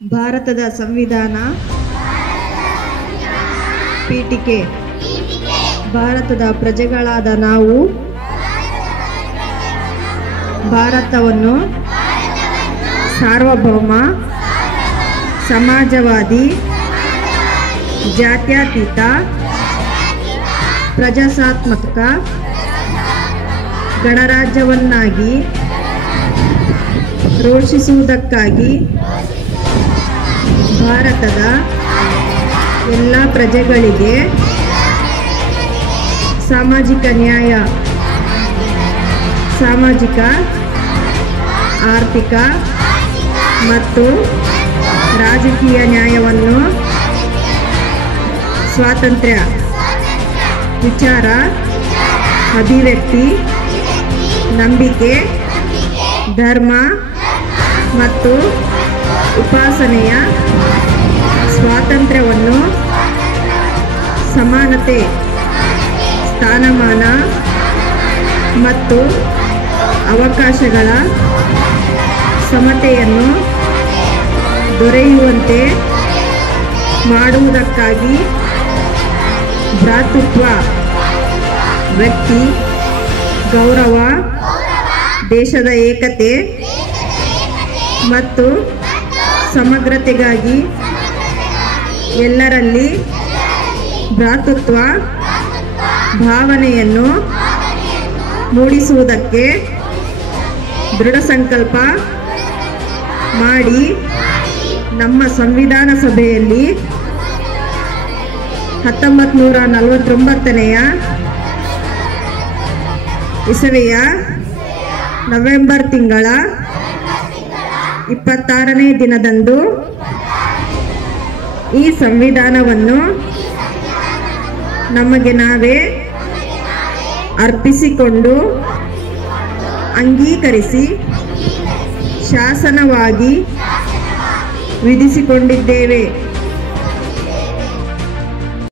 ಭಾರತದ ಸಂವಿಧಾನ ಪೀಠಿಕೆ. ಭಾರತದ ಪ್ರಜೆಗಳಾದ ನಾವು ಭಾರತವನ್ನು ಸಾರ್ವಭೌಮ, ಸಮಾಜವಾದಿ, ಜಾತ್ಯತೀತ, ಪ್ರಜಾಸತ್ತಾತ್ಮಕ ಗಣರಾಜ್ಯವನ್ನಾಗಿ ಘೋಷಿಸುವುದಕ್ಕಾಗಿ ಭಾರತದ ಎಲ್ಲ ಪ್ರಜೆಗಳಿಗೆ ಸಾಮಾಜಿಕ ನ್ಯಾಯ, ಸಾಮಾಜಿಕ, ಆರ್ಥಿಕ ಮತ್ತು ರಾಜಕೀಯ ನ್ಯಾಯವನ್ನು, ಸ್ವಾತಂತ್ರ್ಯ, ವಿಚಾರ, ಅಭಿವ್ಯಕ್ತಿ, ನಂಬಿಕೆ, ಧರ್ಮ ಮತ್ತು ಉಪಾಸನೆಯ ಸ್ವಾತಂತ್ರ್ಯವನ್ನು, ಸಮಾನತೆ, ಸ್ಥಾನಮಾನ ಮತ್ತು ಅವಕಾಶಗಳ ಸಮತೆಯನ್ನು ದೊರೆಯುವಂತೆ ಮಾಡುವುದಕ್ಕಾಗಿ ಭ್ರಾತೃತ್ವ, ವ್ಯಕ್ತಿ ಗೌರವ, ದೇಶದ ಏಕತೆ ಮತ್ತು ಸಮಗ್ರತೆಗಾಗಿ ಎಲ್ಲರಲ್ಲಿ ಭ್ರಾತೃತ್ವ ಭಾವನೆಯನ್ನು ಮೂಡಿಸುವುದಕ್ಕೆ ದೃಢ ಸಂಕಲ್ಪ ಮಾಡಿ ನಮ್ಮ ಸಂವಿಧಾನ ಸಭೆಯಲ್ಲಿ 1949ನೇ ಇಸವಿಯ ನವೆಂಬರ್ ತಿಂಗಳ 26ನೇ ದಿನದಂದು ಈ ಸಂವಿಧಾನವನ್ನು ನಮಗೆ ನಾವೇ ಅರ್ಪಿಸಿಕೊಂಡು ಅಂಗೀಕರಿಸಿ ಶಾಸನವಾಗಿ ವಿಧಿಸಿಕೊಂಡಿದ್ದೇವೆ.